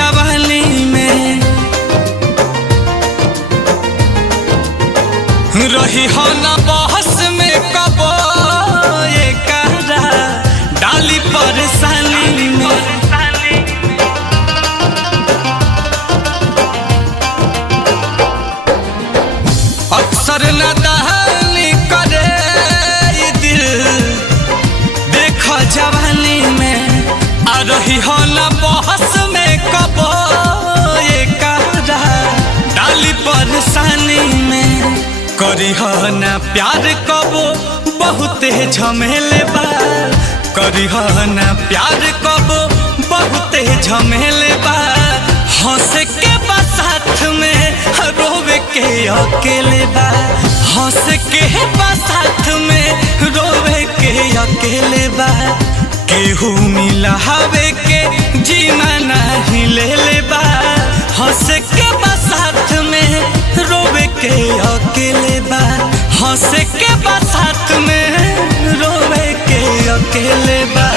जवानी में रही हो ना बहस में कबो ये करा डाली परेशानी में। अक्सर न दहली करे ये दिल देख जवानी में आ रही हो ना बहस में कबो ये करा डाली परेशानी में। करी हो ना प्यार कबो बहुते झमेले बा करी हो ना प्यार कबो बहुते झमेले बा। हंस के बा साथ में रोवे के अकेले बा हंस के बा साथ में रोवे के अकेले बा। केहू मिला हवे के जीना नहीं ले ले बा हंस के बा साथ में रोवे के अकेले बा हंस के बा साथ में रोवे के अकेले बा।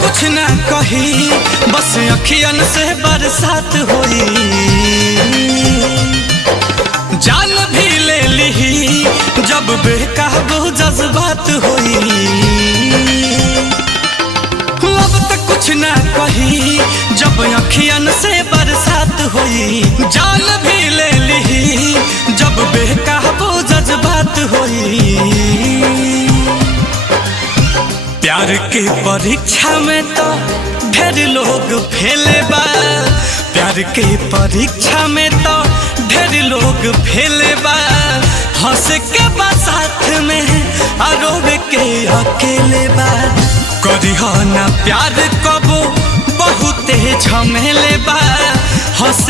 कुछ ना कही बस अखियन से बरसात होई जान भी ले ली जब बेकाबू जज्बात होई। अब तक कुछ ना कही जब अखियन से बरसात होई जान भी ले ली जब बेकाबू जज्बात होई। प्यार के परीक्षा में तो ढेर लोग फेले बा प्यार के परीक्षा में तो ढेर लोग फेले बा। हंस के बा साथ में रोवे के अकेले बा करी हो ना प्यार कबो बहुते झमेले बा हंस